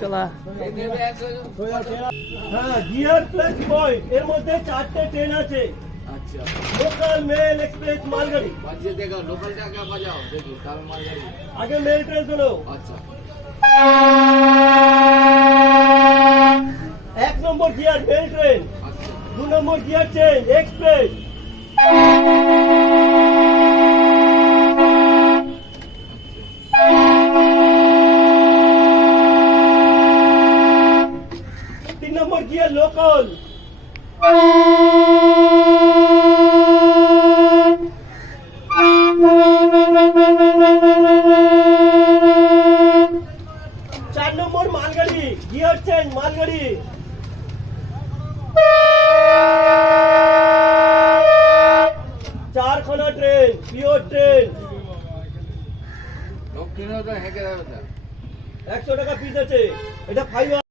চলা হ্যাঁ gear plus point এর মধ্যে 4টে ট্রেন আছে। अच्छा লোকাল মেল এক্সপ্রেস মালগাড়ি। बजे देखो लोकल का क्या बजाओ देखो काल मालगाड़ी। আগে মেল ট্রেন শোনো। अच्छा 1 নম্বর গিয়ার মেল ট্রেন, अच्छा 2 নম্বর গিয়ার ট্রেন এক্সপ্রেস, তিন নম্বর গিয়ার লোকাল, 4 নম্বর মালগাড়ি গিয়ার চেঞ্জ মালগাড়ি, 4খানা ট্রেন পিওর ট্রেন, लोग किनो तो है क्या बता 100 টাকা পিস আছে। এটা 5